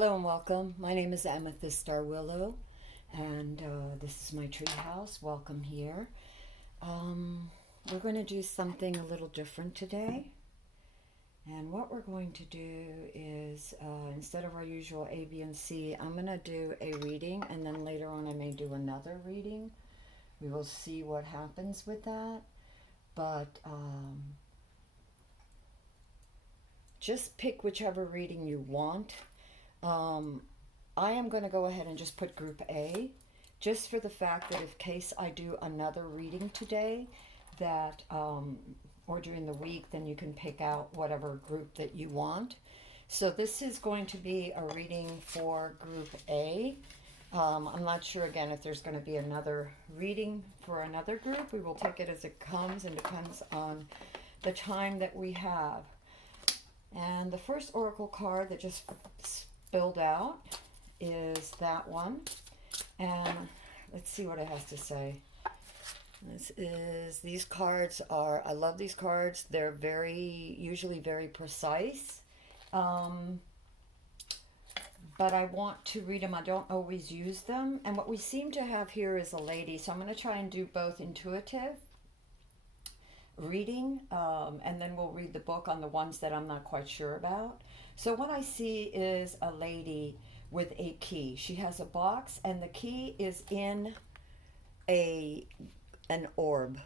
Hello and welcome. My name is Amethyst Starwillow, and this is my tree house. Welcome here. We're going to do something a little different today. And what we're going to do is, instead of our usual A, B, and C, I'm going to do a reading, and then later on I may do another reading. We will see what happens with that. But just pick whichever reading you want. I am going to go ahead and just put Group A, just for the fact that in case I do another reading today, that or during the week, then you can pick out whatever group that you want. So this is going to be a reading for Group A. I'm not sure again if there's going to be another reading for another group. We will take it as it comes and depends on the time that we have. And the first oracle card that just spilled out is that one, and let's see what it has to say. These cards are, I love these cards. They're usually very precise, but I want to read them. I don't always use them, and what we seem to have here is a lady, so I'm going to try and do both intuitive reading, and then we'll read the book on the ones that I'm not quite sure about. So what I see is a lady with a key. She has a box, and the key is in an orb,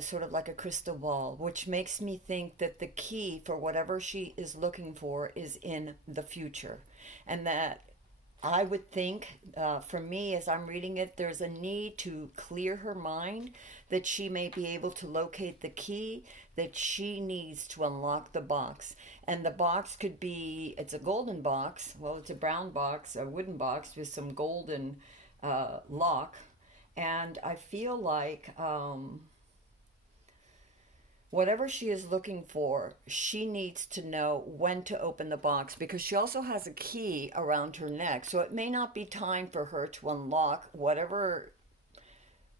sort of like a crystal ball, which makes me think that the key for whatever she is looking for is in the future. And that I would think, for me, as I'm reading it, there's a need to clear her mind, that she may be able to locate the key that she needs to unlock the box. And the box could be, it's a golden box, well, it's a brown box, a wooden box with some golden lock. And I feel like whatever she is looking for, she needs to know when to open the box, because she also has a key around her neck. So it may not be time for her to unlock whatever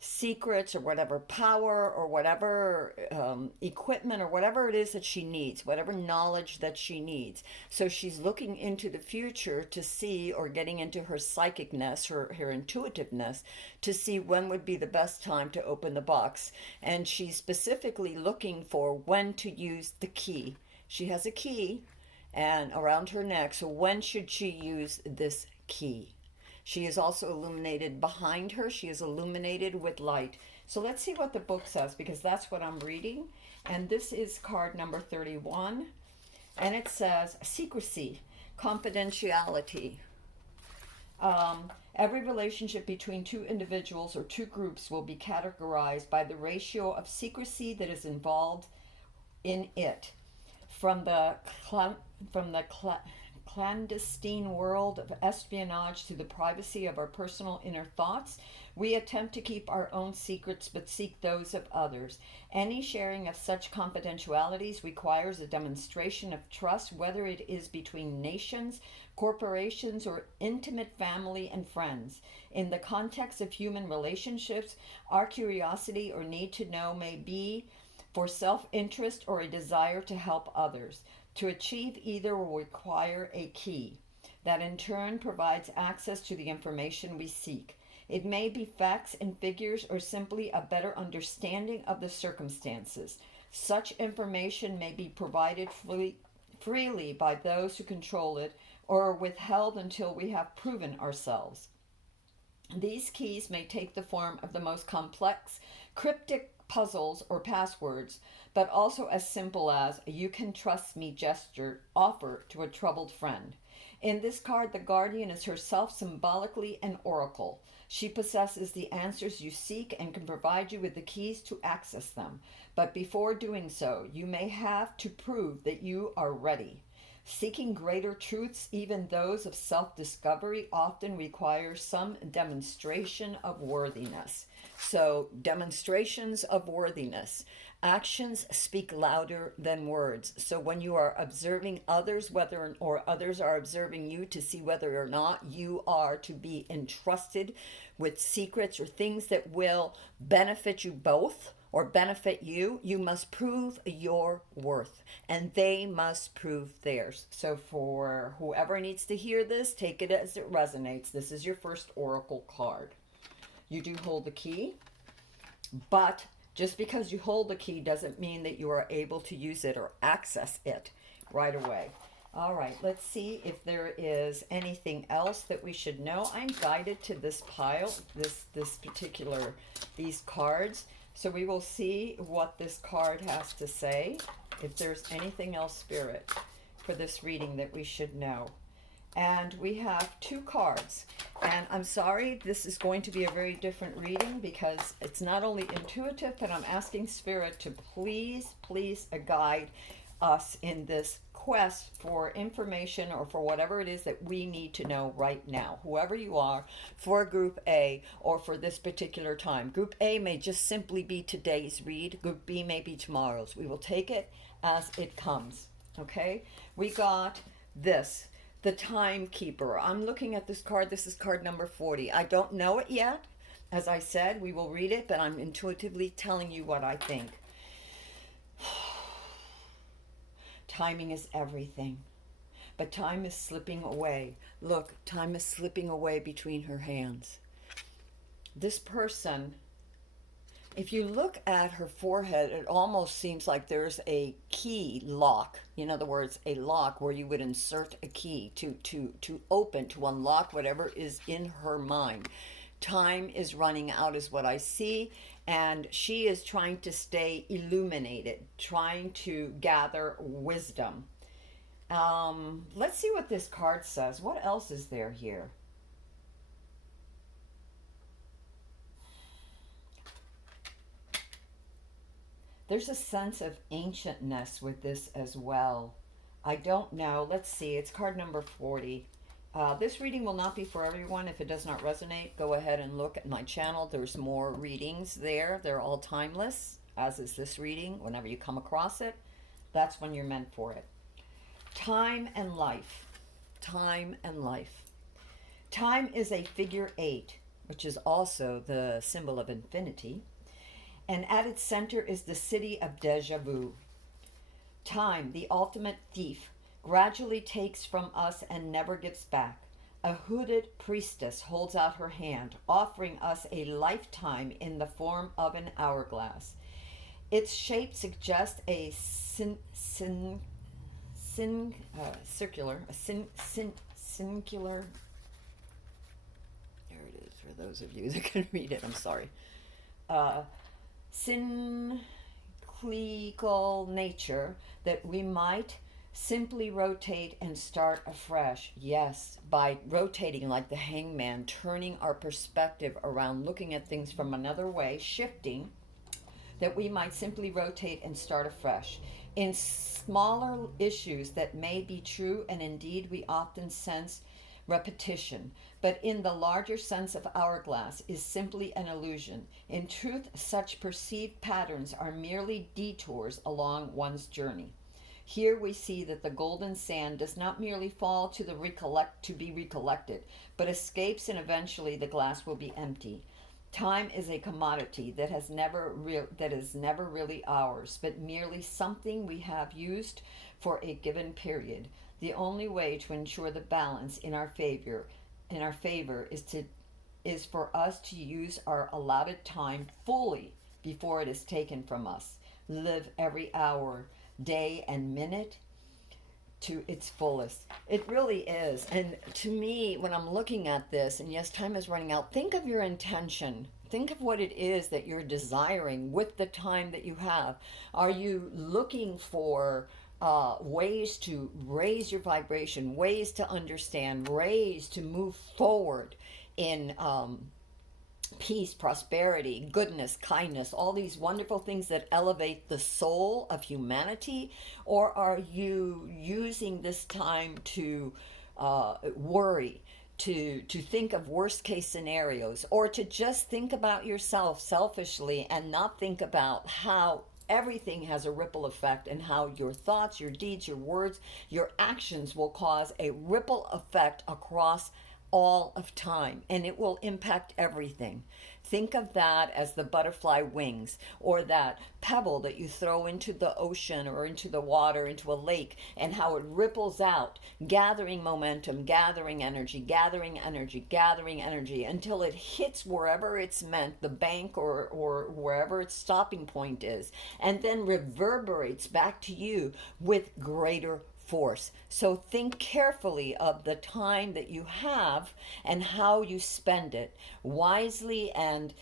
secrets or whatever power or whatever equipment or whatever it is that she needs, whatever knowledge that she needs. So she's looking into the future to see, or getting into her psychicness, her intuitiveness, to see when would be the best time to open the box. And she's specifically looking for when to use the key. She has a key and around her neck, so when should she use this key? She is also illuminated behind her. She is illuminated with light. So let's see what the book says, because that's what I'm reading. And this is card number 31. And it says secrecy, confidentiality. Every relationship between two individuals or two groups will be categorized by the ratio of secrecy that is involved in it. From the clandestine world of espionage to the privacy of our personal inner thoughts, we attempt to keep our own secrets but seek those of others. Any sharing of such confidentialities requires a demonstration of trust, whether it is between nations, corporations, or intimate family and friends. In the context of human relationships, our curiosity or need to know may be for self-interest or a desire to help others. To achieve either will require a key that in turn provides access to the information we seek. It may be facts and figures or simply a better understanding of the circumstances. Such information may be provided freely by those who control it, or withheld until we have proven ourselves. These keys may take the form of the most complex, cryptic puzzles or passwords, but also as simple as "you can trust me" gesture offer to a troubled friend. In this card, the guardian is herself symbolically an oracle. She possesses the answers you seek and can provide you with the keys to access them. But before doing so, you may have to prove that you are ready. Seeking greater truths, even those of self-discovery, often requires some demonstration of worthiness. So, demonstrations of worthiness. Actions speak louder than words. So when you are observing others, whether or others are observing you, to see whether or not you are to be entrusted with secrets or things that will benefit you both, or benefit you, you must prove your worth, and they must prove theirs. So, for whoever needs to hear this, take it as it resonates. This is your first oracle card. You do hold the key, but just because you hold the key doesn't mean that you are able to use it or access it right away. All right, let's see if there is anything else that we should know. I'm guided to this pile, these cards. So we will see what this card has to say, if there's anything else, Spirit, for this reading that we should know. And we have 2 cards. And I'm sorry, this is going to be a very different reading because it's not only intuitive, but I'm asking Spirit to please guide us in this quest for information or for whatever it is that we need to know right now. Whoever you are, for Group A or for this particular time. Group A may just simply be today's read. Group B may be tomorrow's. We will take it as it comes. Okay? We got this. The Timekeeper. I'm looking at this card. This is card number 40. I don't know it yet. As I said, we will read it, but I'm intuitively telling you what I think. Timing is everything, but time is slipping away. Look, time is slipping away between her hands. This person, if you look at her forehead, it almost seems like there's a key lock. In other words, a lock where you would insert a key to open, to unlock whatever is in her mind. Time is running out is what I see, and she is trying to stay illuminated, trying to gather wisdom. Let's see what this card says. What else is there here? There's a sense of ancientness with this as well. I don't know. Let's see. It's card number 40. This reading will not be for everyone. If it does not resonate, go ahead and look at my channel. There's more readings there. They're all timeless, as is this reading. Whenever you come across it, that's when you're meant for it. Time and life. Time and life. Time is a figure 8, which is also the symbol of infinity. And at its center is the city of Deja Vu. Time, the ultimate thief, gradually takes from us and never gives back. A hooded priestess holds out her hand, offering us a lifetime in the form of an hourglass. Its shape suggests a circular. There it is for those of you that can read it. I'm sorry. Cyclical nature that we might simply rotate and start afresh. Yes, by rotating like the hangman, turning our perspective around, looking at things from another way, shifting, that we might simply rotate and start afresh. In smaller issues that may be true, and indeed we often sense repetition, but in the larger sense of hourglass is simply an illusion. In truth, such perceived patterns are merely detours along one's journey. Here we see that the golden sand does not merely fall to be recollected, but escapes, and eventually the glass will be empty. Time is a commodity that is never really ours, but merely something we have used for a given period. The only way to ensure the balance in our favor is for us to use our allotted time fully before it is taken from us. Live every hour, day, and minute to its fullest. It really is. And to me, when I'm looking at this, and yes, time is running out, think of your intention. Think of what it is that you're desiring with the time that you have. Are you looking for ways to raise your vibration, ways to understand, ways to move forward in peace, prosperity, goodness, kindness, all these wonderful things that elevate the soul of humanity? Or are you using this time to worry, to think of worst case scenarios, or to just think about yourself selfishly and not think about how everything has a ripple effect, and how your thoughts, your deeds, your words, your actions will cause a ripple effect across all of time, and it will impact everything. Think of that as the butterfly wings, or that pebble that you throw into the ocean or into the water, into a lake, and how it ripples out, gathering momentum, gathering energy, gathering energy, gathering energy, until it hits wherever it's meant, the bank or wherever its stopping point is, and then reverberates back to you with greater force. So think carefully of the time that you have and how you spend it wisely, and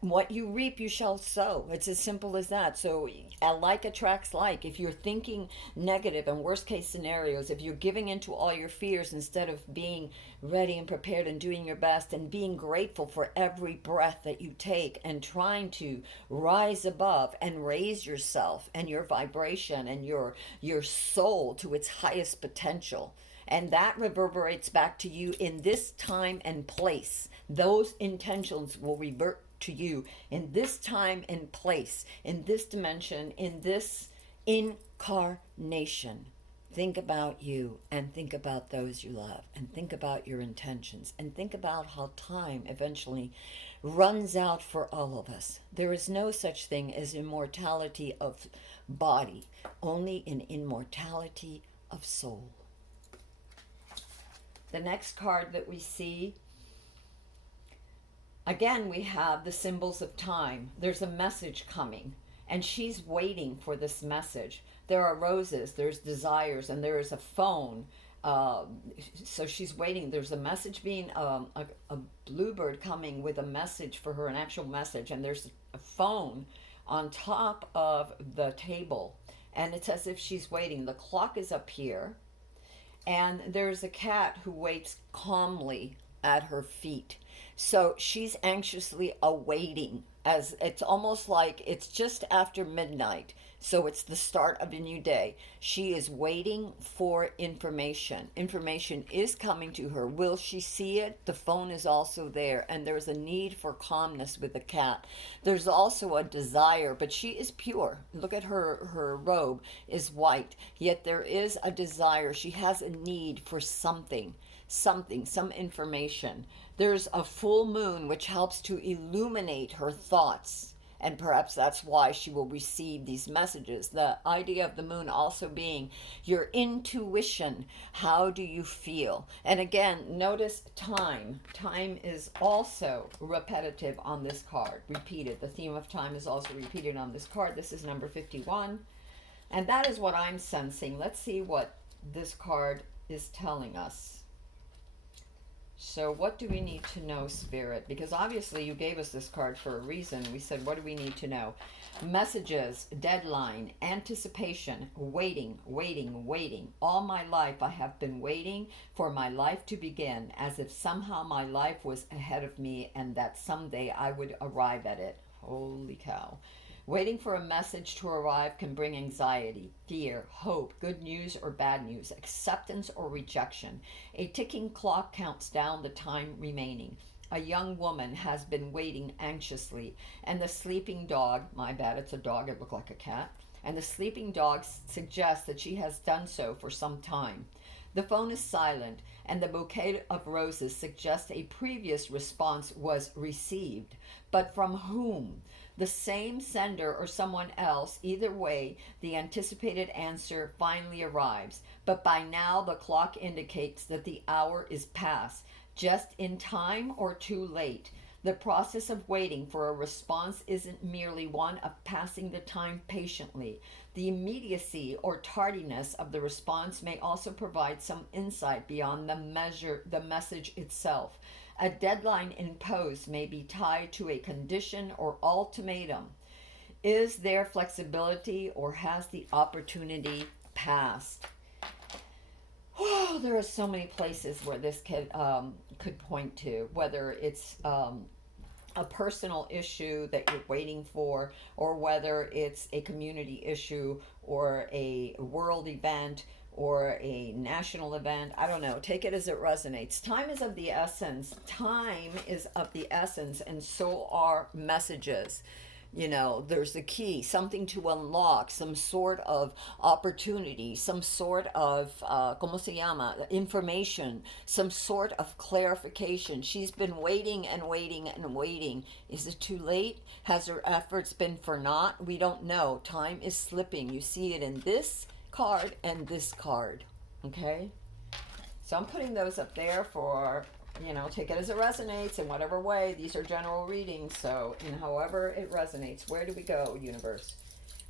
what you reap you shall sow. It's as simple as that. So like attracts like. If you're thinking negative and worst case scenarios, if you're giving into all your fears instead of being ready and prepared and doing your best and being grateful for every breath that you take and trying to rise above and raise yourself and your vibration and your soul to its highest potential, and that reverberates back to you in this time and place. Those intentions will revert to you in this time and place, in this dimension, in this incarnation. Think about you, and think about those you love, and think about your intentions, and think about how time eventually runs out for all of us. There is no such thing as immortality of body, only an immortality of soul. The next card that we see, again, we have the symbols of time. There's a message coming, and she's waiting for this message. There are roses, there's desires, and there is a phone. So she's waiting. There's a message being, a bluebird coming with a message for her, an actual message, and there's a phone on top of the table, and it's as if she's waiting. The clock is up here, and there's a cat who waits calmly at her feet. So she's anxiously awaiting, as it's almost like it's just after midnight. So it's the start of a new day. She is waiting for information. Information is coming to her. Will she see it? The phone is also there, and there's a need for calmness with the cat. There's also a desire, but she is pure. Look at her robe is white, yet there is a desire. She has a need for something, some information. There's a full moon which helps to illuminate her thoughts, and perhaps that's why she will receive these messages. The idea of the moon also being your intuition. How do you feel? And again, notice time. Time is also repetitive on this card, repeated. The theme of time is also repeated on this card. This is number 51, and that is what I'm sensing. Let's see what this card is telling us. So what do we need to know, Spirit? Because obviously you gave us this card for a reason. We said, what do we need to know? Messages, deadline, anticipation, waiting, waiting, waiting. All my life I have been waiting for my life to begin, as if somehow my life was ahead of me and that someday I would arrive at it. Holy cow. Waiting for a message to arrive can bring anxiety, fear, hope, good news or bad news, acceptance or rejection. A ticking clock counts down the time remaining. A young woman has been waiting anxiously, and the sleeping dog, my bad, it's a dog, it looked like a cat, and the sleeping dog suggests that she has done so for some time. The phone is silent, and the bouquet of roses suggests a previous response was received. But from whom? The same sender or someone else. Either way, the anticipated answer finally arrives. But by now, the clock indicates that the hour is past. Just in time or too late? The process of waiting for a response isn't merely one of passing the time patiently. The immediacy or tardiness of the response may also provide some insight beyond the message itself. A deadline imposed may be tied to a condition or ultimatum. Is there flexibility, or has the opportunity passed? Oh, there are so many places where this could point to, whether it's a personal issue that you're waiting for, or whether it's a community issue or a world event or a national event. I don't know. Take it as it resonates. Time is of the essence. Time is of the essence, and so are messages. There's the key, something to unlock, some sort of opportunity, some sort of, ¿cómo se llama? Information, some sort of clarification. She's been waiting and waiting and waiting. Is it too late? Has her efforts been for naught? We don't know. Time is slipping. You see it in this card and this card. Okay? So I'm putting those up there for, take it as it resonates in whatever way. These are general readings, so in however it resonates. Where do we go, universe?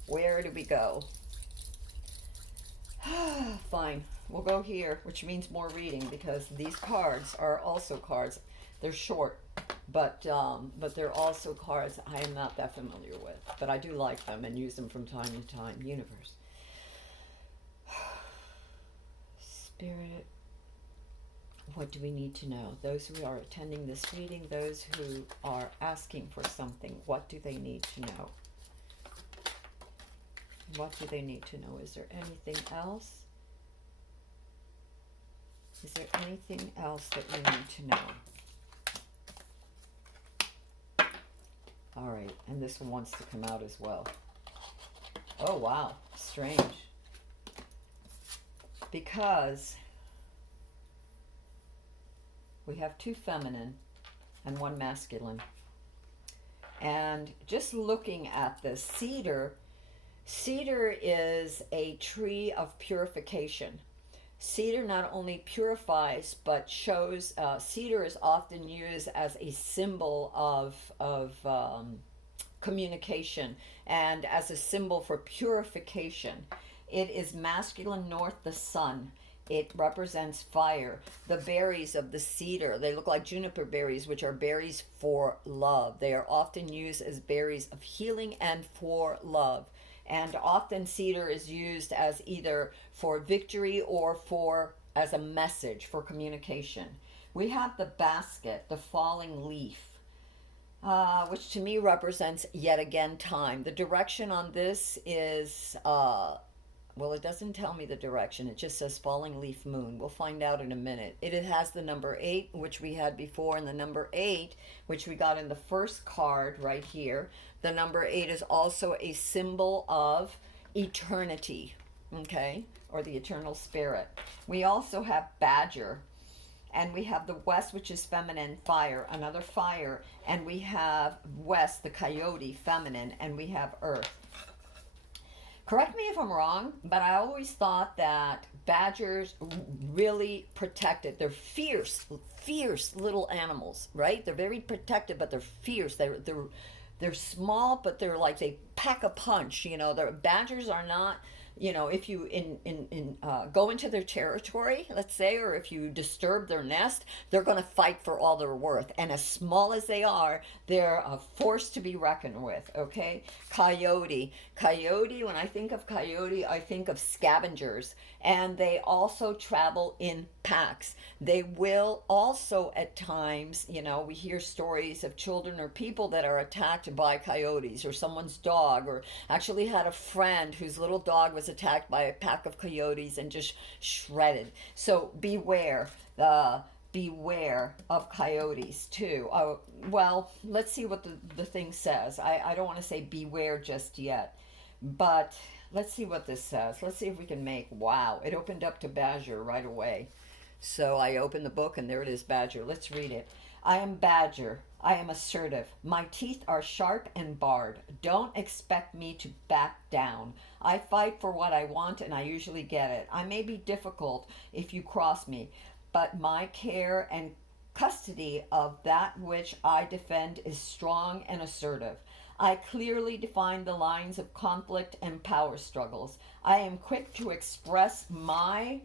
Where do we go? Fine. We'll go here, which means more reading, because these cards are also cards. They're short, but they're also cards I am not that familiar with. But I do like them and use them from time to time. Universe. Spirit. What do we need to know? Those who are attending this reading, those who are asking for something, what do they need to know? What do they need to know? Is there anything else? Is there anything else that we need to know? All right, and this one wants to come out as well. Oh, wow, strange. Because we have 2 feminine and 1 masculine. And just looking at this, cedar is a tree of purification. Cedar not only purifies, but shows, cedar is often used as a symbol of communication and as a symbol for purification. It is masculine north, the sun. It represents fire. The berries of the cedar, they look like juniper berries, which are berries for love. They are often used as berries of healing and for love. And often cedar is used as either for victory or as a message for communication. We have the basket, the falling leaf, which to me represents yet again time. The direction on this is well, it doesn't tell me the direction. It just says falling leaf moon. We'll find out in a minute. It has the number 8, which we had before, and the number 8, which we got in the first card right here. The number 8 is also a symbol of eternity, okay, or the eternal spirit. We also have badger, and we have the west, which is feminine, fire, another fire, and we have west, the coyote, feminine, and we have earth. Correct me if I'm wrong, but I always thought that badgers really protected. They're fierce little animals, right? They're very protected, but they're fierce. They're small, but they're like, they pack a punch. The badgers are not, if you go into their territory, let's say, or if you disturb their nest, they're going to fight for all they're worth. And as small as they are, they're a force to be reckoned with, okay? Coyote, when I think of coyote, I think of scavengers. And they also travel in packs. They will also at times, we hear stories of children or people that are attacked by coyotes, or someone's dog, or actually had a friend whose little dog was attacked by a pack of coyotes and just shredded. So beware of coyotes too. Well, let's see what the thing says. I don't want to say beware just yet, but let's see what this says. Let's see if we can make, wow, it opened up to badger right away. So I opened the book and there it is, badger. Let's read it. I am badger. I am assertive. My teeth are sharp and barred. Don't expect me to back down. I fight for what I want and I usually get it. I may be difficult if you cross me, but my care and custody of that which I defend is strong and assertive. I clearly define the lines of conflict and power struggles. I am quick to express my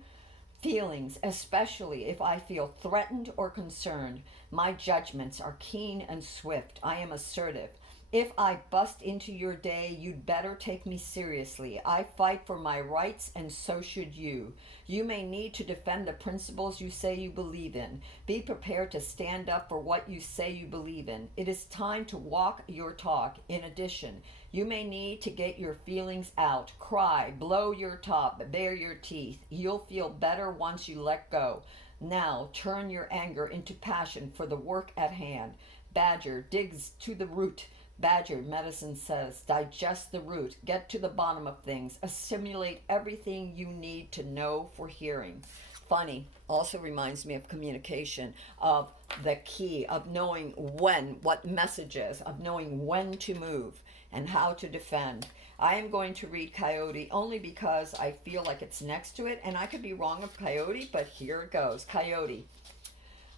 feelings, especially if I feel threatened or concerned. My judgments are keen and swift. I am assertive. If I bust into your day, you'd better take me seriously. I fight for my rights, and so should you. You may need to defend the principles you say you believe in. Be prepared to stand up for what you say you believe in. It is time to walk your talk. In addition, you may need to get your feelings out. Cry, blow your top, bare your teeth. You'll feel better once you let go. Now, turn your anger into passion for the work at hand. Badger digs to the root. Badger medicine says, digest the root, get to the bottom of things, assimilate everything you need to know for hearing. Funny, also reminds me of communication, of the key, of knowing when, what messages, of knowing when to move and how to defend. I am going to read Coyote only because I feel like it's next to it, and I could be wrong of Coyote, but here it goes. Coyote.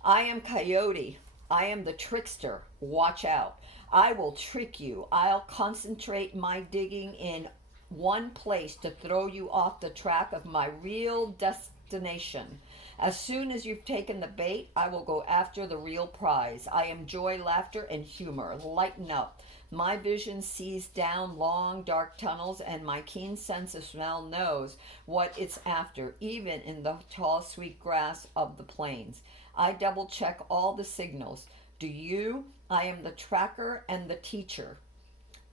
I am Coyote. I am the trickster. Watch out. I will trick you. I'll concentrate my digging in one place to throw you off the track of my real destination. As soon as you've taken the bait, I will go after the real prize. I am joy, laughter, and humor. Lighten up. My vision sees down long, dark tunnels, and my keen sense of smell knows what it's after, even in the tall, sweet grass of the plains. I double check all the signals. Do you? I am the tracker and the teacher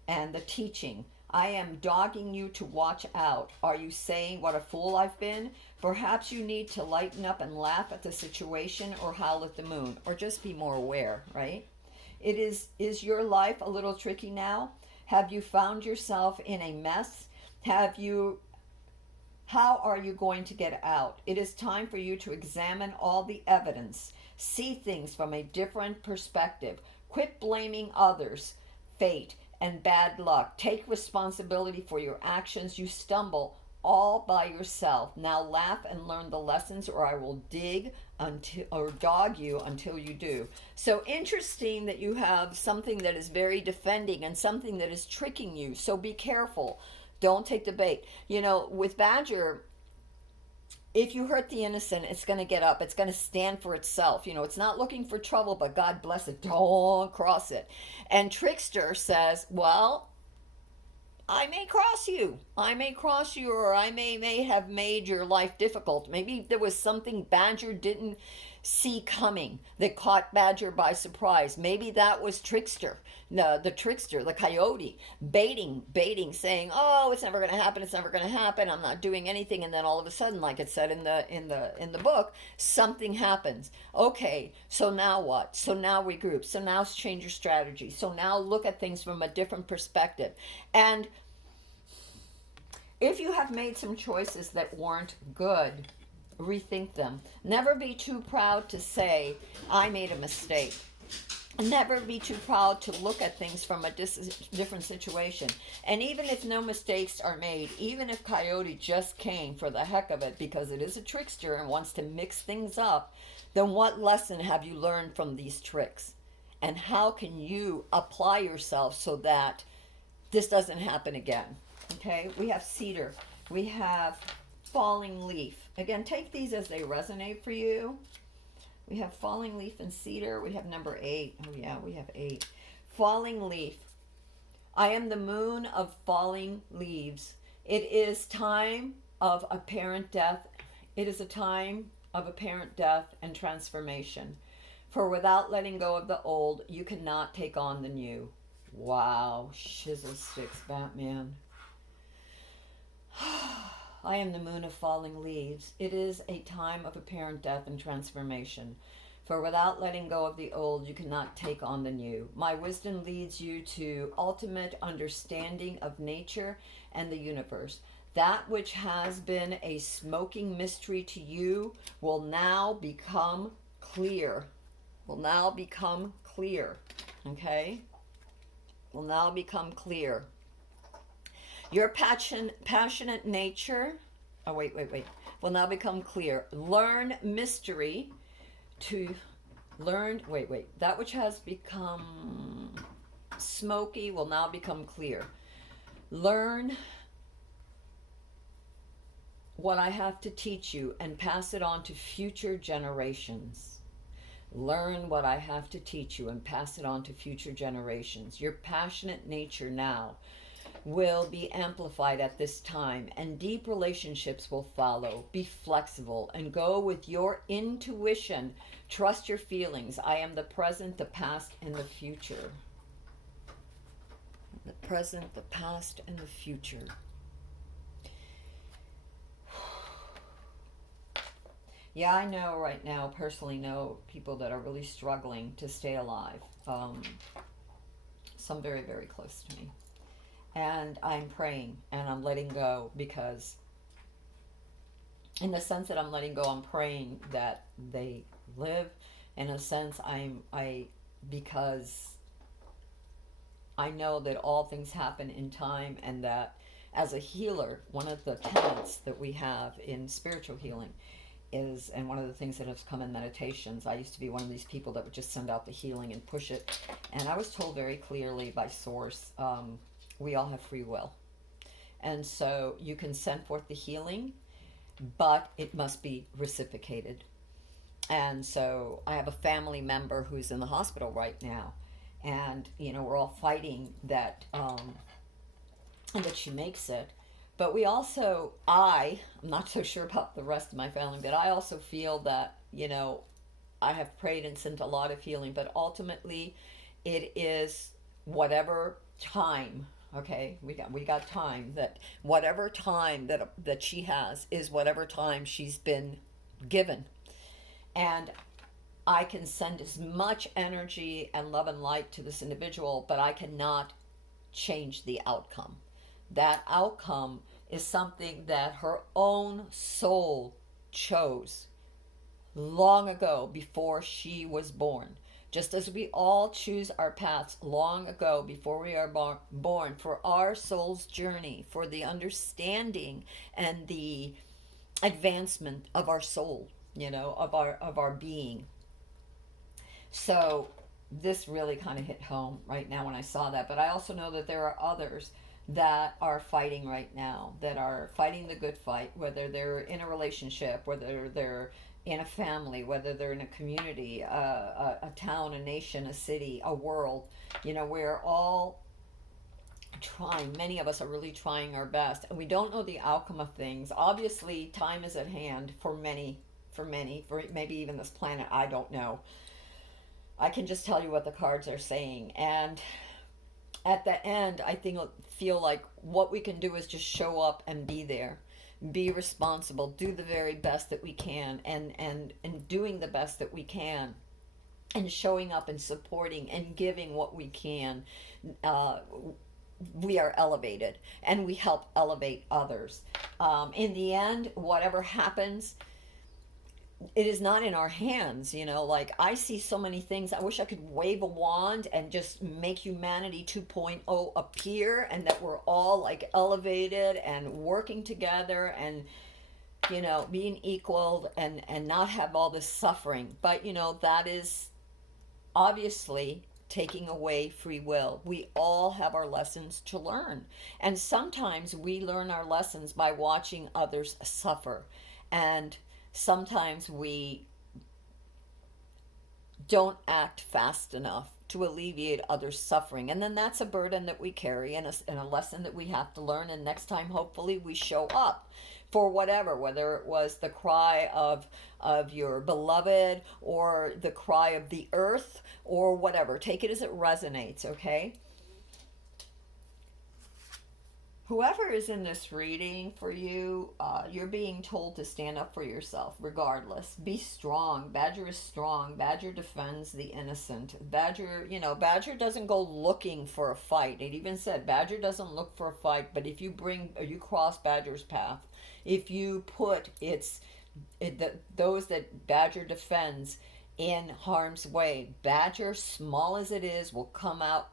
and the teaching. I am dogging you to watch out. Are you saying what a fool I've been? Perhaps you need to lighten up and laugh at the situation, or howl at the moon, or just be more aware, right? Is your life a little tricky now? Have you found yourself in a mess? How are you going to get out? It is time for you to examine all the evidence, see things from a different perspective. Quit blaming others, fate, and bad luck. Take responsibility for your actions. You stumble all by yourself. Now laugh and learn the lessons, or I will dog you until you do. So interesting that you have something that is very defending and something that is tricking you. So be careful. Don't take the bait. You know, with Badger, if you hurt the innocent, it's going to get up. It's going to stand for itself. You know, it's not looking for trouble, but God bless it. Don't cross it. And Trickster says, well, I may cross you. I may cross you, or I may have made your life difficult. Maybe there was something Badger didn't see coming that caught Badger by surprise. Maybe that was Trickster, the trickster, the Coyote, baiting, saying, "Oh, it's never going to happen. It's never going to happen. I'm not doing anything." And then all of a sudden, like it said in the book, something happens. Okay, so now what? So now regroup. So now change your strategy. So now look at things from a different perspective. And if you have made some choices that weren't good, rethink them. Never be too proud to say, I made a mistake. Never be too proud to look at things from a different situation. And even if no mistakes are made, even if Coyote just came for the heck of it because it is a trickster and wants to mix things up, then what lesson have you learned from these tricks? And how can you apply yourself so that this doesn't happen again? Okay, we have cedar. We have falling leaf. Again, take these as they resonate for you. We have falling leaf and cedar. We have number 8. Oh yeah, we have 8. Falling leaf. I am the moon of falling leaves. It is time of apparent death. It is a time of apparent death and transformation. For without letting go of the old, you cannot take on the new. Wow, shizzle sticks, Batman. I am the moon of falling leaves. It is a time of apparent death and transformation. For without letting go of the old, you cannot take on the new. My wisdom leads you to ultimate understanding of nature and the universe. That which has been a smoking mystery to you will now become clear. Will now become clear. Okay? Will now become clear. Your passionate nature, will now become clear. Learn mystery to learn, that which has become smoky will now become clear. Learn what I have to teach you and pass it on to future generations. Learn what I have to teach you and pass it on to future generations. Your passionate nature now will be amplified at this time, and deep relationships will follow. Be flexible and go with your intuition. Trust your feelings. I am the present, the past, and the future. The present, the past, and the future. Yeah, I know right now, personally know people that are really struggling to stay alive. some very, very close to me. And I'm praying and I'm letting go, because in the sense that I'm letting go, I'm praying that they live. In a sense, because I know that all things happen in time, and that as a healer, one of the tenets that we have in spiritual healing is, and one of the things that has come in meditations, I used to be one of these people that would just send out the healing and push it. And I was told very clearly by Source, we all have free will. And so you can send forth the healing, but it must be reciprocated. And so I have a family member who's in the hospital right now. And, we're all fighting that, and that she makes it. But we also, I'm not so sure about the rest of my family, but I also feel that, I have prayed and sent a lot of healing, but ultimately it is whatever time, okay, we got time, that whatever time that she has is whatever time she's been given. And I can send as much energy and love and light to this individual, but I cannot change the outcome. That outcome is something that her own soul chose long ago, before she was born. Just as we all choose our paths long ago before we are born, for our soul's journey, for the understanding and the advancement of our soul, of our being. So this really kind of hit home right now when I saw that. But I also know that there are others that are fighting right now, that are fighting the good fight, whether they're in a relationship, whether they're in a family, whether they're in a community, a town, a nation, a city, a world. We're all trying. Many of us are really trying our best, and we don't know the outcome of things. Obviously, time is at hand for many, for maybe even this planet. I don't know. I can just tell you what the cards are saying. And at the end, I feel like what we can do is just show up and be there, be responsible, do the very best that we can, and doing the best that we can, and showing up and supporting and giving what we can. We are elevated, and we help elevate others. In the end, whatever happens, it is not in our hands. Like, I see so many things. I wish I could wave a wand and just make humanity 2.0 appear, and that we're all like elevated and working together and being equal, and not have all this suffering. But that is obviously taking away free will. We all have our lessons to learn, and sometimes we learn our lessons by watching others suffer, and sometimes we don't act fast enough to alleviate others' suffering. And then that's a burden that we carry, and a lesson that we have to learn. And next time, hopefully, we show up for whether it was the cry of your beloved, or the cry of the earth, or whatever. Take it as it resonates, okay? Whoever is in this reading for you, you're being told to stand up for yourself regardless. Be strong. Badger is strong. Badger defends the innocent. Badger doesn't go looking for a fight. It even said Badger doesn't look for a fight, but if you cross Badger's path, if you put those that Badger defends in harm's way, Badger, small as it is, will come out.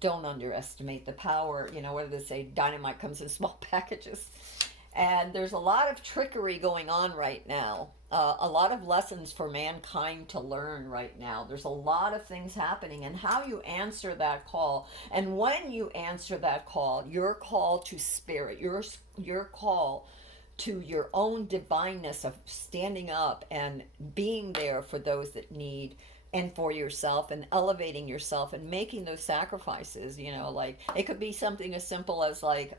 Don't underestimate the power. What do they say? Dynamite comes in small packages. And there's a lot of trickery going on right now. A lot of lessons for mankind to learn right now. There's a lot of things happening, and how you answer that call. And when you answer that call, your call to spirit, your call to your own divineness of standing up and being there for those that need, and for yourself, and elevating yourself and making those sacrifices. Like, it could be something as simple as like,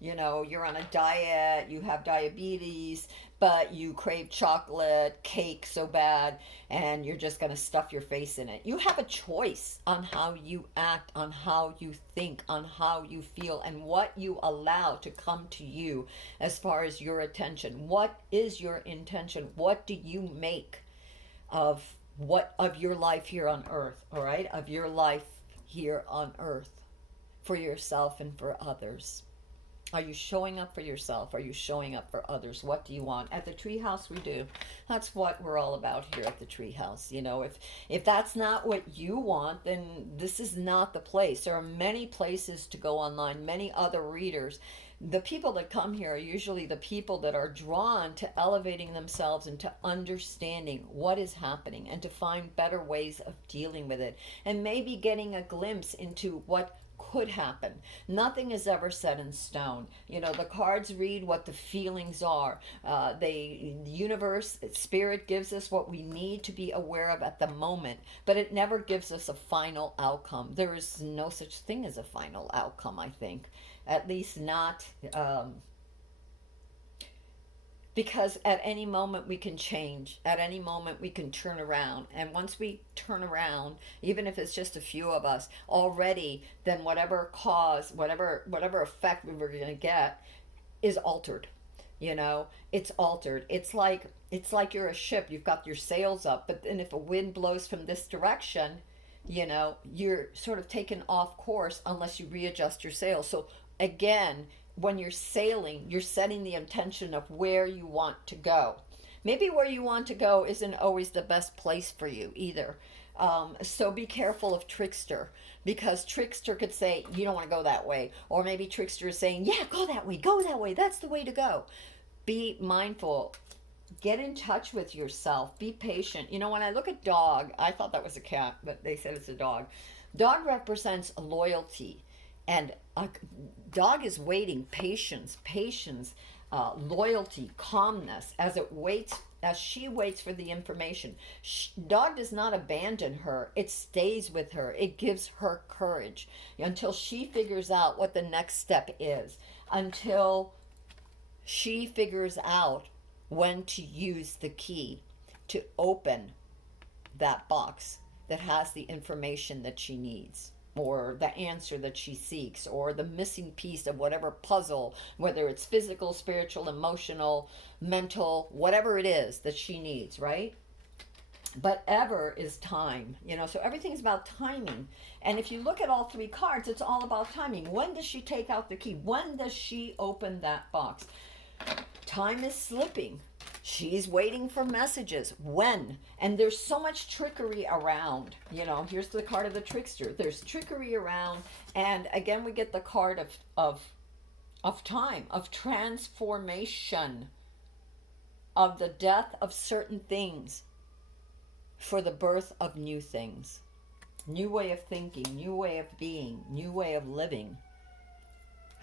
you're on a diet, you have diabetes, but you crave chocolate cake so bad, and you're just going to stuff your face in it. You have a choice on how you act, on how you think, on how you feel, and what you allow to come to you as far as your attention. What is your intention? What do you make of what of your life here on earth, all right? Of your life here on earth for yourself and for others. Are you showing up for yourself? Are you showing up for others? What do you want? At the Treehouse, we do. That's what we're all about here at the Treehouse. You know, if that's not what you want, then this is not the place. There are many places to go online, many other readers. The people that come here are usually the people that are drawn to elevating themselves and to understanding what is happening and to find better ways of dealing with it, and maybe getting a glimpse into what could happen. Nothing is ever set in stone. You know, the cards read what the feelings are. The universe, spirit gives us what we need to be aware of at the moment, but it never gives us a final outcome. There is no such thing as a final outcome, I think. At least not because at any moment we can change, at any moment we can turn around, and once we turn around, even if it's just a few of us already, then whatever cause, whatever effect we were going to get is altered. You know, it's altered. It's like you're a ship. You've got your sails up, but then if a wind blows from this direction, you know, you're sort of taken off course unless you readjust your sails. So again, when you're sailing, you're setting the intention of where you want to go. Maybe where you want to go isn't always the best place for you either. So be careful of Trickster, because Trickster could say, you don't want to go that way. Or maybe Trickster is saying, yeah, go that way, that's the way to go. Be mindful. Get in touch with yourself. Be patient. You know, when I look at dog, I thought that was a cat, but they said it's a dog. Dog represents loyalty. And a dog is waiting, patience, loyalty, calmness, as she waits for the information. Dog does not abandon her. It stays with her. It gives her courage until she figures out what the next step is, until she figures out when to use the key to open that box that has the information that she needs, or the answer that she seeks, or the missing piece of whatever puzzle, whether it's physical, spiritual, emotional, mental, whatever it is that she needs, right? But ever is time, you know, so everything's about timing. And if you look at all three cards, it's all about timing. When does she take out the key? When does she open that box? Time is slipping. She's waiting for messages. When? And there's so much trickery around. You know, here's the card of the trickster. There's trickery around. And again, we get the card of time, of transformation, of the death of certain things for the birth of new things. New way of thinking, new way of being, new way of living.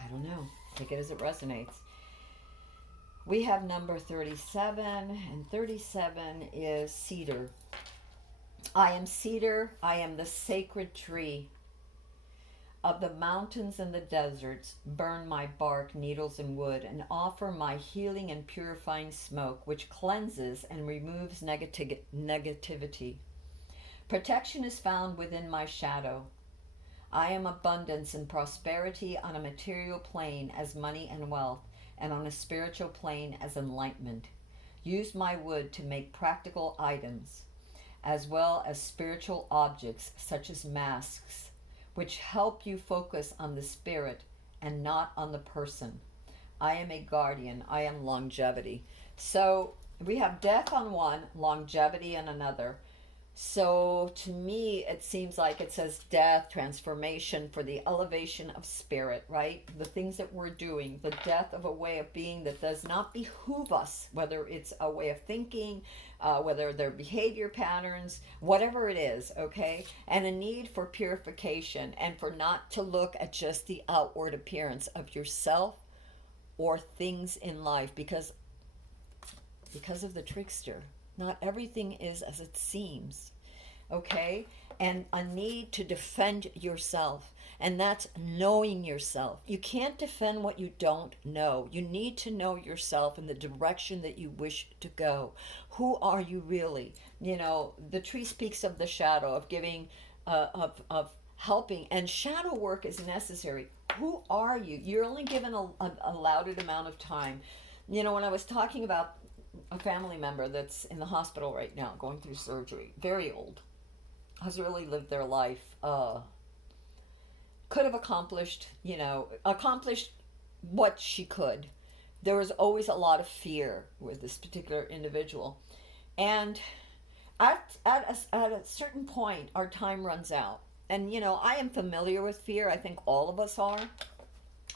I don't know. Take it as it resonates. We have number 37, and 37 is cedar. I am cedar, I am the sacred tree. Of the mountains and the deserts, burn my bark, needles, and wood, and offer my healing and purifying smoke, which cleanses and removes negativity. Protection is found within my shadow. I am abundance and prosperity on a material plane as money and wealth, and on a spiritual plane as enlightenment. Use my wood to make practical items, as well as spiritual objects such as masks, which help you focus on the spirit and not on the person. I am a guardian. I am longevity. So we have death on one, longevity on another. So to me, it seems like it says death, transformation for the elevation of spirit, right? The things that we're doing, the death of a way of being that does not behoove us, whether it's a way of thinking, whether they're behavior patterns, whatever it is, okay? And a need for purification and for not to look at just the outward appearance of yourself or things in life because of the trickster. Not everything is as it seems, okay? And a need to defend yourself, and that's knowing yourself. You can't defend what you don't know. You need to know yourself and the direction that you wish to go. Who are you really? You know, the tree speaks of the shadow, of giving, of helping, and shadow work is necessary. Who are you? You're only given a allotted amount of time. You know, when I was talking about a family member that's in the hospital right now going through surgery, very old, has really lived their life, could have accomplished, accomplished what she could. There was always a lot of fear with this particular individual. And at a certain point, our time runs out. And, I am familiar with fear. I think all of us are.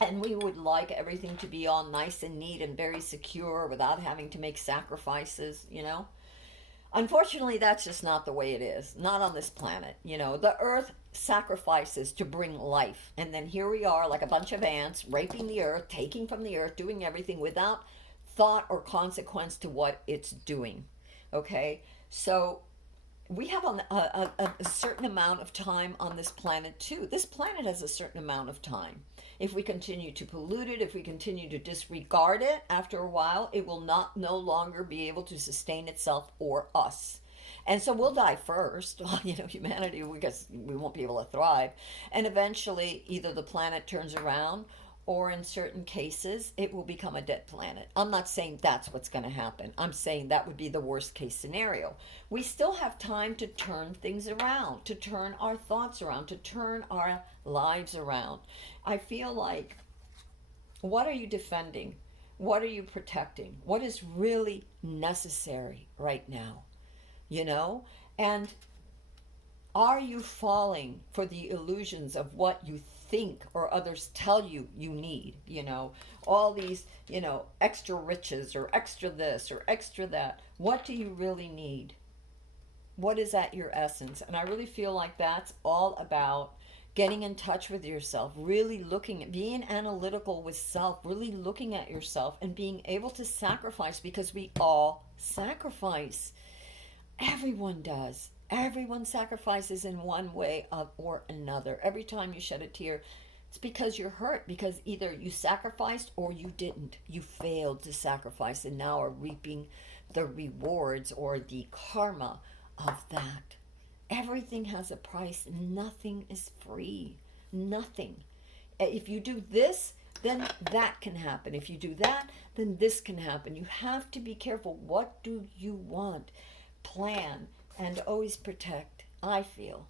And we would like everything to be all nice and neat and very secure without having to make sacrifices. Unfortunately, that's just not the way it is. Not on this planet. The earth sacrifices to bring life. And then here we are, like a bunch of ants, raping the earth, taking from the earth, doing everything without thought or consequence to what it's doing. Okay? So we have a certain amount of time on this planet, too. This planet has a certain amount of time. If we continue to pollute it, if we continue to disregard it, after a while, it will no longer be able to sustain itself or us. And so we'll die first, humanity, because we won't be able to thrive. And eventually, either the planet turns around, or in certain cases, it will become a dead planet. I'm not saying that's what's going to happen. I'm saying that would be the worst case scenario. We still have time to turn things around, to turn our thoughts around, to turn our lives around. I feel like, what are you defending? What are you protecting? What is really necessary right now? And are you falling for the illusions of what you think or others tell you need? All these, extra riches or extra this or extra that. What do you really need? What is at your essence? And I really feel like that's all about getting in touch with yourself, really looking at being analytical with self, really looking at yourself and being able to sacrifice, because we all sacrifice. Everyone does. Everyone sacrifices in one way or another. Every time you shed a tear, it's because you're hurt, because either you sacrificed or you didn't. You failed to sacrifice and now are reaping the rewards or the karma of that. Everything has a price. Nothing is free. Nothing. If you do this, then that can happen. If you do that, then this can happen. You have to be careful. What do you want? Plan and always protect, I feel,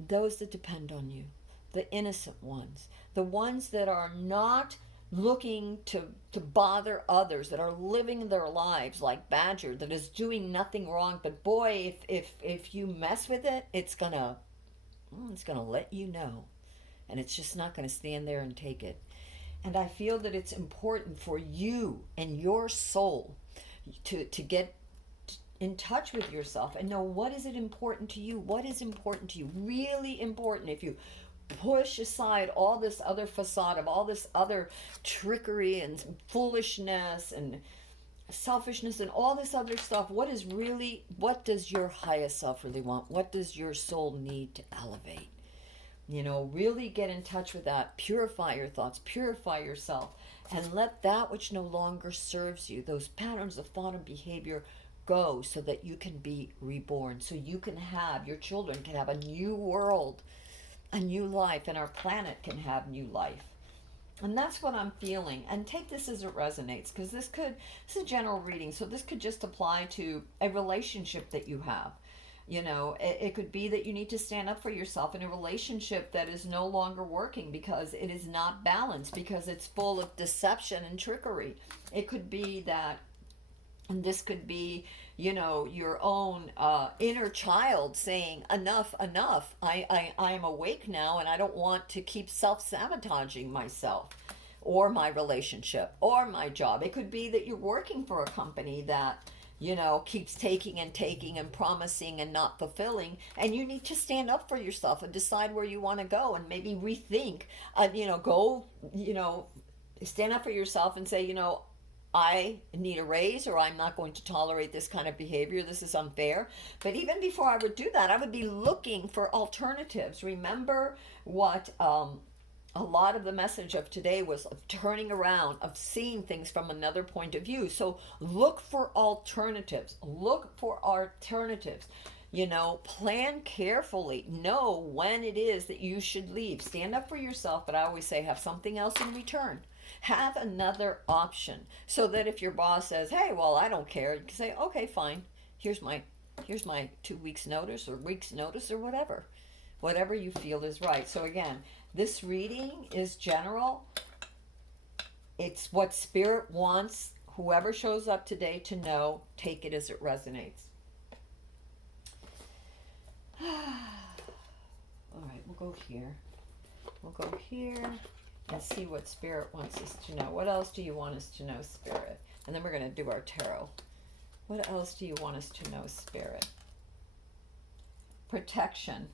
those that depend on you, the innocent ones, the ones that are not looking to bother others, that are living their lives like Badger, that is doing nothing wrong. But boy, if you mess with it, it's gonna let you know, and it's just not gonna stand there and take it. And I feel that it's important for you and your soul to get in touch with yourself and know what is it important to you, what is important to you, really important. If you push aside all this other facade of all this other trickery and foolishness and selfishness and all this other stuff, what does your highest self really want? What does your soul need to elevate? Really get in touch with that. Purify your thoughts, purify yourself, and let that which no longer serves you, those patterns of thought and behavior, go, so that you can be reborn, so your children can have a new world, a new life, and our planet can have new life. And that's what I'm feeling. And take this as it resonates, because this is a general reading, so this could just apply to a relationship that you have. It could be that you need to stand up for yourself in a relationship that is no longer working because it is not balanced, because it's full of deception and trickery. It could be that, and this could be, your own inner child saying, enough. I am awake now, and I don't want to keep self-sabotaging myself or my relationship or my job. It could be that you're working for a company that, keeps taking and promising and not fulfilling, and you need to stand up for yourself and decide where you want to go, and maybe rethink, stand up for yourself and say, I need a raise, or I'm not going to tolerate this kind of behavior. This is unfair. But even before I would do that, I would be looking for alternatives. Remember what a lot of the message of today was, of turning around, of seeing things from another point of view. So look for alternatives. Plan carefully. Know when it is that you should leave. Stand up for yourself, but I always say have something else in return. Have another option so that if your boss says, "Hey, well, I don't care," you can say, "Okay, fine. Here's my 2 weeks notice or week's notice or whatever you feel is right." So again, this reading is general. It's what Spirit wants whoever shows up today to know. Take it as it resonates. All right, we'll go here. We'll go here and see what Spirit wants us to know. What else do you want us to know, Spirit? And then we're going to do our tarot. What else do you want us to know, Spirit? Protection.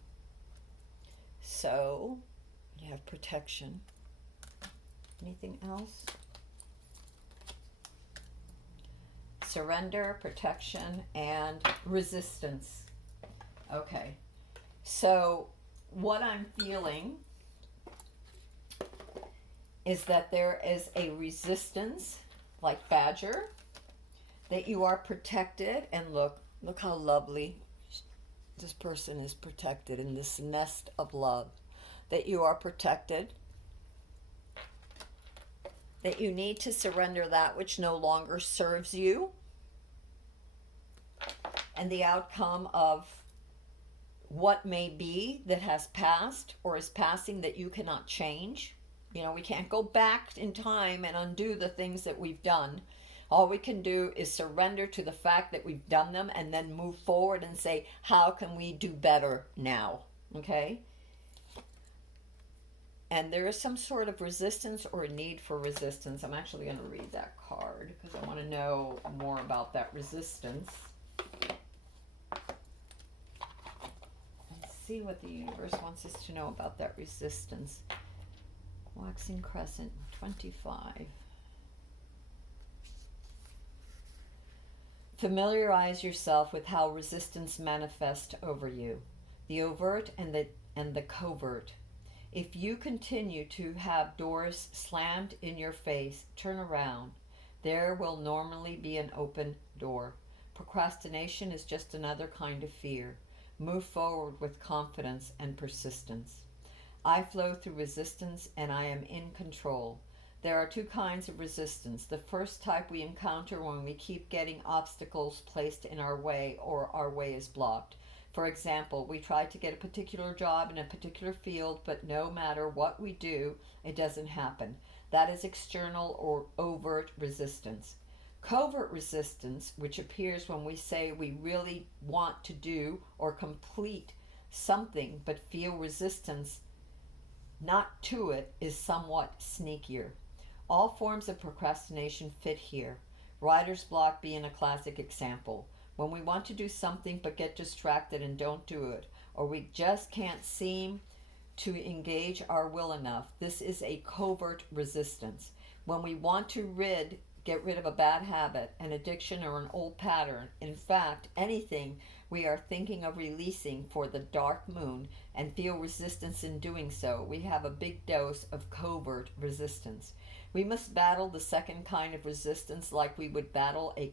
So, you have protection. Anything else? Surrender, protection, and resistance. Okay. So, what I'm feeling is that there is a resistance, like Badger, that you are protected. And look how lovely this person is protected in this nest of love. That you are protected. That you need to surrender that which no longer serves you. And the outcome of what may be that has passed or is passing that you cannot change. You know, we can't go back in time and undo the things that we've done. All we can do is surrender to the fact that we've done them and then move forward and say, how can we do better now? Okay? And there is some sort of resistance or need for resistance. I'm actually going to read that card because I want to know more about that resistance. See what the universe wants us to know about that resistance. Waxing Crescent 25. Familiarize yourself with how resistance manifests over you, the overt and the covert. If you continue to have doors slammed in your face, turn around. There will normally be an open door. Procrastination is just another kind of fear. Move forward with confidence and persistence. I flow through resistance and I am in control. There are two kinds of resistance. The first type we encounter when we keep getting obstacles placed in our way or our way is blocked. For example, we try to get a particular job in a particular field, but no matter what we do, it doesn't happen. That is external or overt resistance. Covert resistance, which appears when we say we really want to do or complete something but feel resistance not to it, is somewhat sneakier. All forms of procrastination fit here. Writer's block being a classic example. When we want to do something but get distracted and don't do it, or we just can't seem to engage our will enough, this is a covert resistance. When we want to get rid of a bad habit, an addiction, or an old pattern, in fact, anything we are thinking of releasing for the dark moon and feel resistance in doing so, we have a big dose of covert resistance. We must battle the second kind of resistance like we would battle a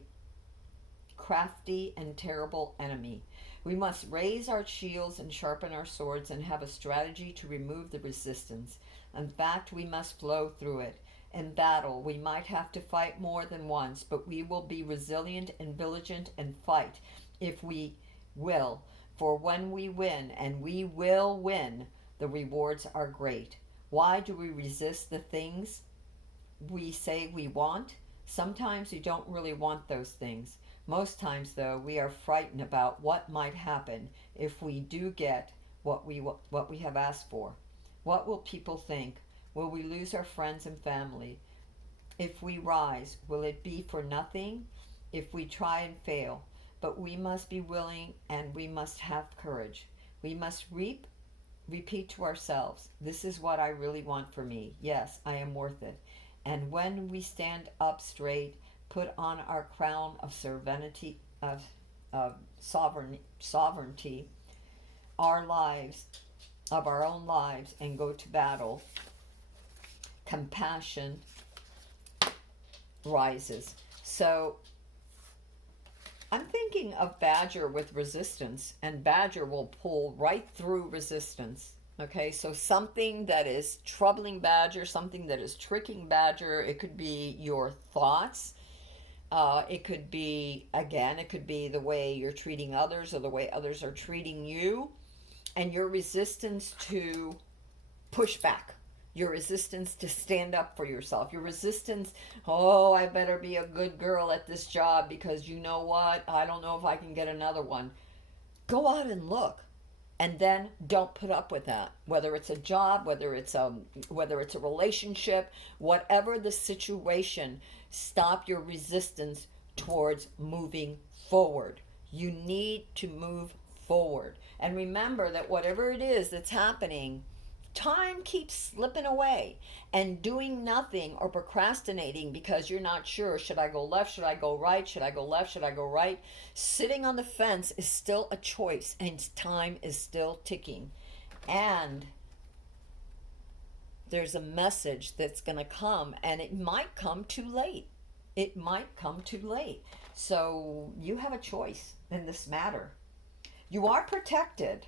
crafty and terrible enemy. We must raise our shields and sharpen our swords and have a strategy to remove the resistance. In fact, we must flow through it. In battle, we might have to fight more than once, but we will be resilient and vigilant and fight if we will. For when we win, and we will win, the rewards are great. Why do we resist the things we say we want? Sometimes we don't really want those things. Most times, though, we are frightened about what might happen if we do get what we have asked for. What will people think? Will we lose our friends and family? If we rise, will it be for nothing? If we try and fail? But we must be willing and we must have courage. We must repeat to ourselves, this is what I really want for me. Yes, I am worth it. And when we stand up straight, put on our crown of sovereignty, our own lives, and go to battle, compassion rises. So I'm thinking of Badger with resistance, and Badger will pull right through resistance. Okay, so something that is troubling Badger, something that is tricking Badger, it could be your thoughts. It could be, again, it could be the way you're treating others or the way others are treating you, and your resistance to push back, your resistance to stand up for yourself, your resistance, oh, I better be a good girl at this job because you know what? I don't know if I can get another one. Go out and look. And then don't put up with that, whether it's a job, whether it's a relationship, whatever the situation. Stop your resistance towards moving forward. You need to move forward, and remember that whatever it is that's happening, time keeps slipping away, and doing nothing or procrastinating because you're not sure, should I go left, should I go right, should I go left, should I go right, sitting on the fence is still a choice, and time is still ticking. And there's a message that's going to come, and it might come too late. It might come too late. So you have a choice in this matter. You are protected.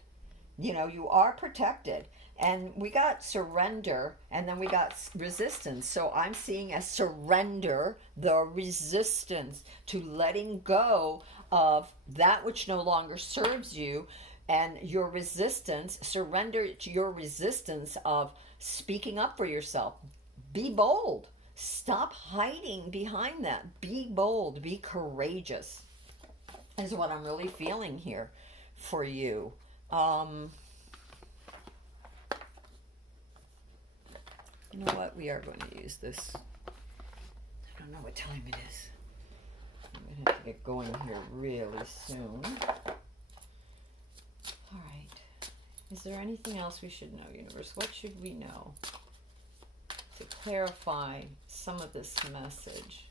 You are protected. And we got surrender, and then we got resistance. So I'm seeing as surrender, the resistance to letting go of that which no longer serves you, and your resistance, surrender to your resistance of speaking up for yourself. Be bold. Stop hiding behind that. Be bold. Be courageous, is what I'm really feeling here for you. You know what? We are going to use this. I don't know what time it is. I'm going to have to get going here really soon. All right. Is there anything else we should know, universe? What should we know to clarify some of this message?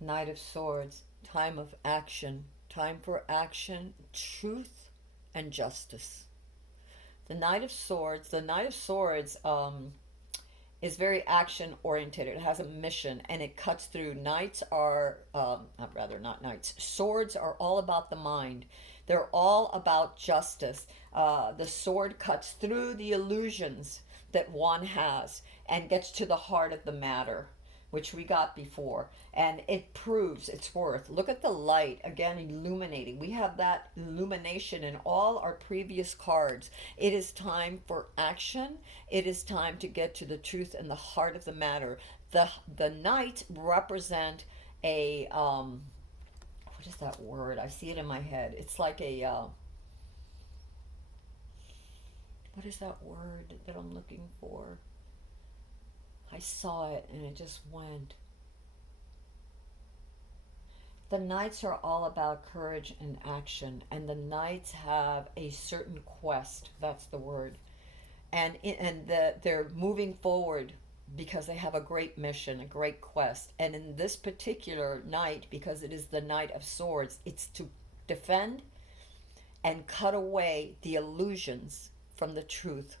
Knight of Swords, time of action, time for action, truth, and justice. The Knight of Swords, is very action oriented. It has a mission, and it cuts through. Knights are, not knights. Swords are all about the mind. They're all about justice. The sword cuts through the illusions that one has and gets to the heart of the matter, which we got before, and it proves its worth. Look at the light, again, illuminating. We have that illumination in all our previous cards. It is time for action. It is time to get to the truth and the heart of the matter. The knights represent a, what is that word? I see it in my head. It's like a, what is that word that I'm looking for? I saw it and it just went. The Knights are all about courage and action, and the Knights have a certain quest. That's the word, and they're moving forward because they have a great mission, a great quest. And in this particular Knight, because it is the Knight of Swords, it's to defend and cut away the illusions from the truth,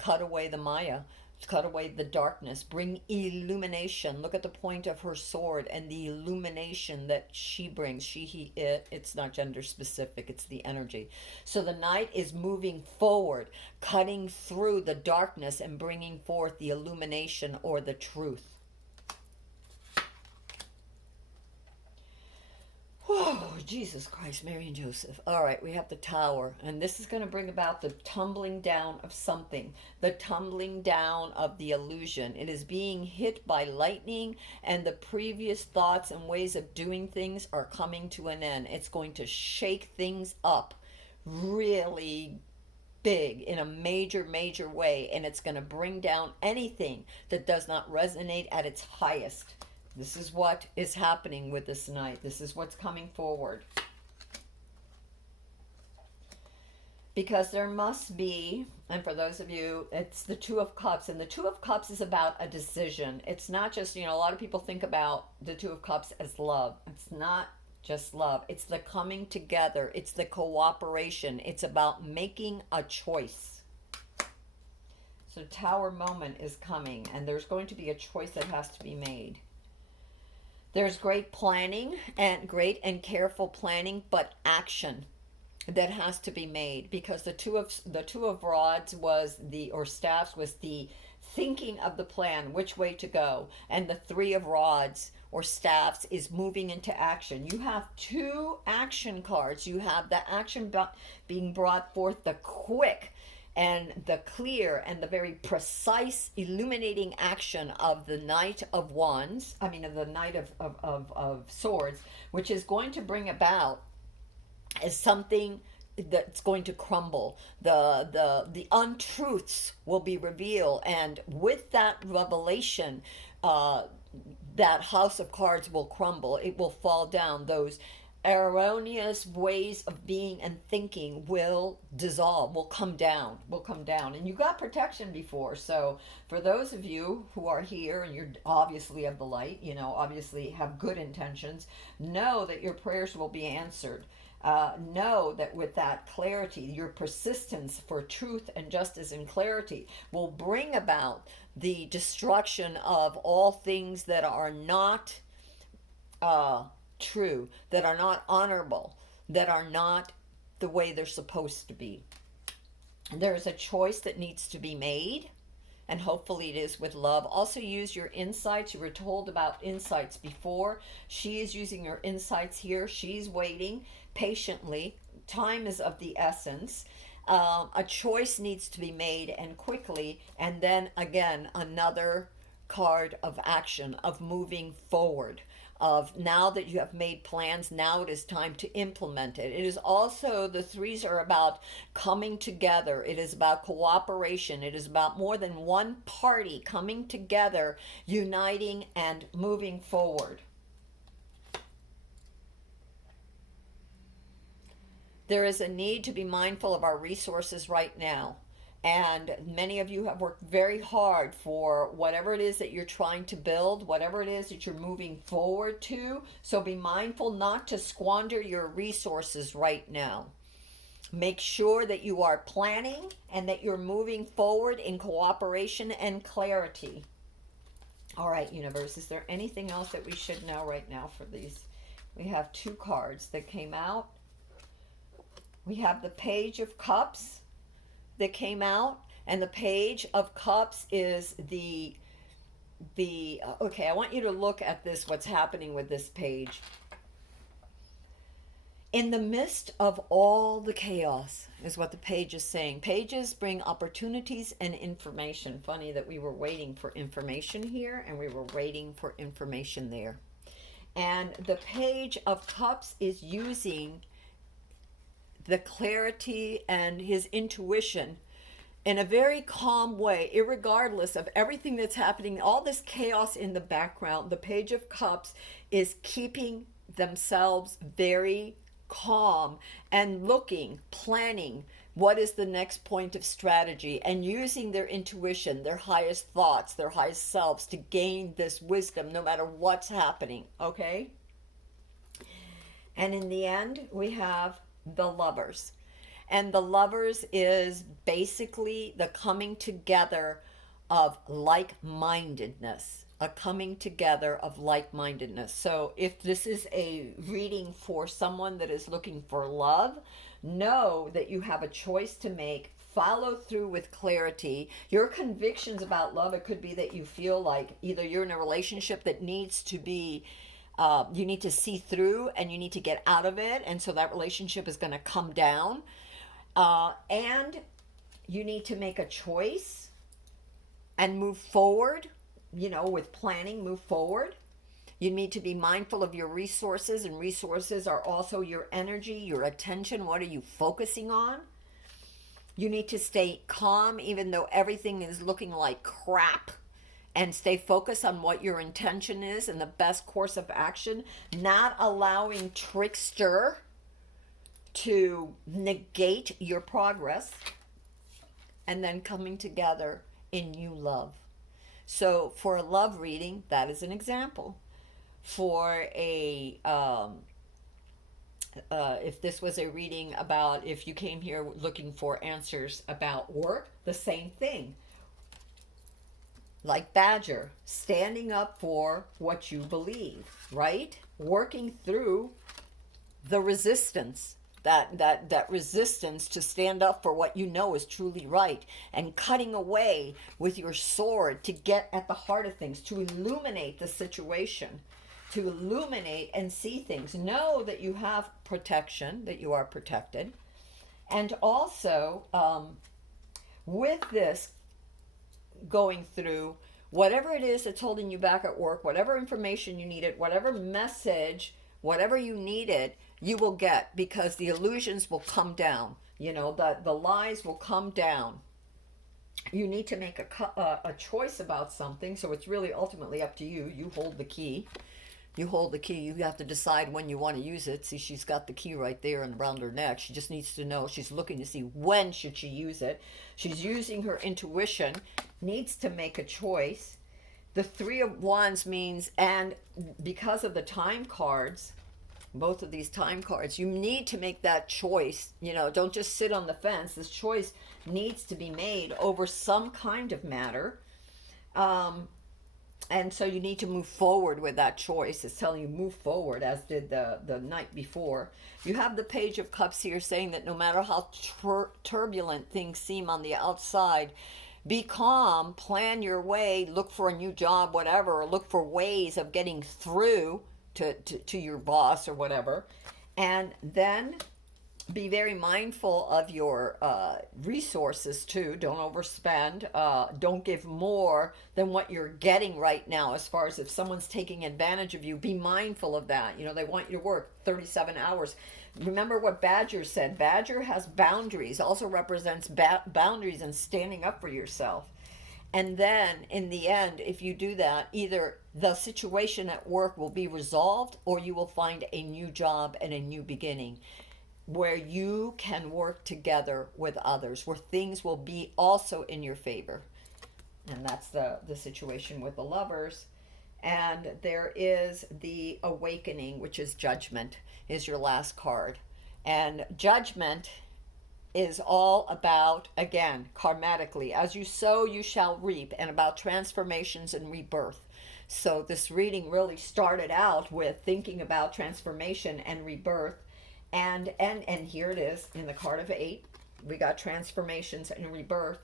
cut away the Maya, cut away the darkness, bring illumination. Look at the point of her sword and the illumination that she brings. She, he, it. It's not gender specific. It's the energy. So the Knight is moving forward, cutting through the darkness and bringing forth the illumination or the truth. Oh, Jesus Christ, Mary and Joseph. All right, we have the Tower, and this is going to bring about the tumbling down of something, the tumbling down of the illusion. It is being hit by lightning, and the previous thoughts and ways of doing things are coming to an end. It's going to shake things up really big in a major, major way, and it's going to bring down anything that does not resonate at its highest. This is what is happening with this Knight. This is what's coming forward. Because there must be, and for those of you, it's the Two of Cups. And the Two of Cups is about a decision. It's not just, a lot of people think about the Two of Cups as love. It's not just love. It's the coming together. It's the cooperation. It's about making a choice. So Tower moment is coming, and there's going to be a choice that has to be made. There's great planning and great and careful planning, but action. that has to be made, because the two of rods was the, or staffs was the thinking of the plan, which way to go, and the three of rods or staffs is moving into action. You have two action cards. You have the action being brought forth, the quick and the clear and the very precise illuminating action of the Knight of Wands, of the Knight of Swords, which is going to bring about as something that's going to crumble. The untruths will be revealed, and with that revelation, that house of cards will crumble. It will fall down. Those erroneous ways of being and thinking will dissolve, will come down. And you got protection before. So for those of you who are here and you're obviously of the light, obviously have good intentions, know that your prayers will be answered. Know that with that clarity, your persistence for truth and justice and clarity will bring about the destruction of all things that are not true, that are not honorable, that are not the way they're supposed to be. There is a choice that needs to be made, and hopefully it is with love. Also use your insights. You were told about insights before. She is using her insights here. She's waiting patiently. Time is of the essence. A choice needs to be made, and quickly, and then again another card of action, of moving forward, of now that you have made plans, now it is time to implement it. It is also, the threes are about coming together. It is about cooperation. It is about more than one party coming together, uniting and moving forward. There is a need to be mindful of our resources right now. And many of you have worked very hard for whatever it is that you're trying to build, whatever it is that you're moving forward to. So be mindful not to squander your resources right now. Make sure that you are planning and that you're moving forward in cooperation and clarity. All right, universe, is there anything else that we should know right now for these? We have two cards that came out. We have the Page of Cups that came out, and the Page of Cups is the okay, I want you to look at this, what's happening with this page. In the midst of all the chaos is what the page is saying. Pages bring opportunities and information. Funny that we were waiting for information here and we were waiting for information there. And the Page of Cups is using the clarity and his intuition in a very calm way, irregardless of everything that's happening, all this chaos in the background. The Page of Cups is keeping themselves very calm and looking, planning what is the next point of strategy, and using their intuition, their highest thoughts, their highest selves to gain this wisdom no matter what's happening, okay? And in the end, we have the Lovers. And the Lovers is basically the coming together of like-mindedness, a coming together of like-mindedness. So if this is a reading for someone that is looking for love, know that you have a choice to make. Follow through with clarity. Your convictions about love, it could be that you feel like either you're in a relationship that needs to be you need to see through and you need to get out of it, and so that relationship is going to come down, and you need to make a choice and move forward, with planning, move forward. You need to be mindful of your resources, and resources are also your energy, your attention. What are you focusing on? You need to stay calm even though everything is looking like crap, and stay focused on what your intention is and the best course of action, not allowing trickster to negate your progress, and then coming together in new love. So for a love reading, that is an example. For a if this was a reading about, if you came here looking for answers about work, the same thing. Like Badger, standing up for what you believe, right? Working through the resistance that resistance to stand up for what you know is truly right, and cutting away with your sword to get at the heart of things, to illuminate the situation, to illuminate and see things. Know that you have protection, that you are protected. And also, with this going through, whatever it is that's holding you back at work, whatever information you needed, whatever message, whatever you needed, you will get, because the illusions will come down. You know, the lies will come down. You need to make a choice about something, so it's really ultimately up to you. You hold the key. You hold the key. You have to decide when you want to use it. See, she's got the key right there and around her neck. She just needs to know. She's looking to see when should she use it. She's using her intuition, needs to make a choice. The Three of Wands means, and because of the time cards, both of these time cards, you need to make that choice. You know, don't just sit on the fence. This choice needs to be made over some kind of matter. And so you need to move forward with that choice. It's telling you move forward, as did the night before. You have the Page of Cups here saying that no matter how turbulent things seem on the outside, be calm, plan your way, look for a new job, whatever, or look for ways of getting through to your boss or whatever. And then be very mindful of your resources too. Don't overspend. Don't give more than what you're getting right now. As far as if someone's taking advantage of you, be mindful of that. You know, they want you to work 37 hours. Remember what Badger said. Badger has boundaries, also represents boundaries and standing up for yourself. And then in the end, if you do that, either the situation at work will be resolved, or you will find a new job and a new beginning where you can work together with others, where things will be also in your favor. And that's the situation with the Lovers. And there is the Awakening, which is Judgment, is your last card. And Judgment is all about, again, karmatically, as you sow, you shall reap, and about transformations and rebirth. So this reading really started out with thinking about transformation and rebirth. And here it is in the card of 8. We got transformations and rebirth.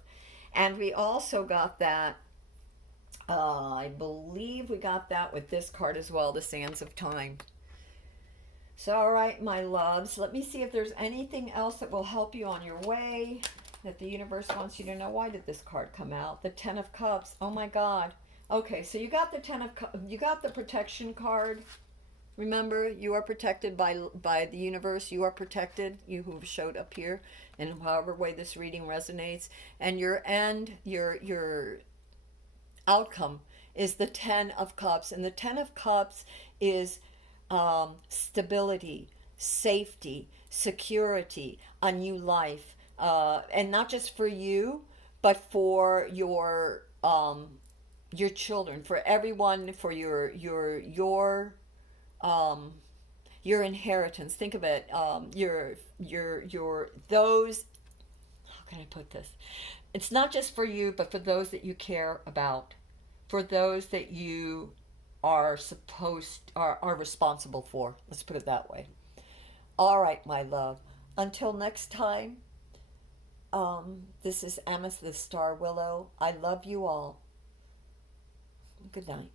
And we also got that, I believe we got that with this card as well, the Sands of Time. So, all right, my loves, let me see if there's anything else that will help you on your way, that the universe wants you to know. Why did this card come out? The Ten of Cups. Oh my God. Okay, so you got the Ten of Cups. You got the protection card. Remember, you are protected by the universe. You are protected, you who showed up here, in however way this reading resonates. And your end, your outcome is the Ten of Cups. And the Ten of Cups is stability, safety, security, a new life, and not just for you, but for your children, for everyone, for your inheritance. Think of it, your those. How can I put this? It's not just for you, but for those that you care about, for those that you are responsible for. Let's put it that way. All right, my love. Until next time, this is Amethyst Star Willow. I love you all. Good night.